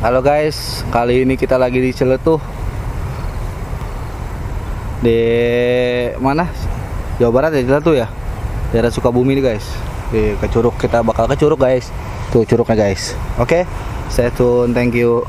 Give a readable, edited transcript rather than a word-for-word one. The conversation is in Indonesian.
Halo guys, kali ini kita lagi di Ciletuh. Di mana? Jawa Barat ya, Ciletuh ya. Daerah Sukabumi nih guys. Di ke curug, kita bakal ke curug guys. Tuh curugnya guys. Oke, stay tune, thank you.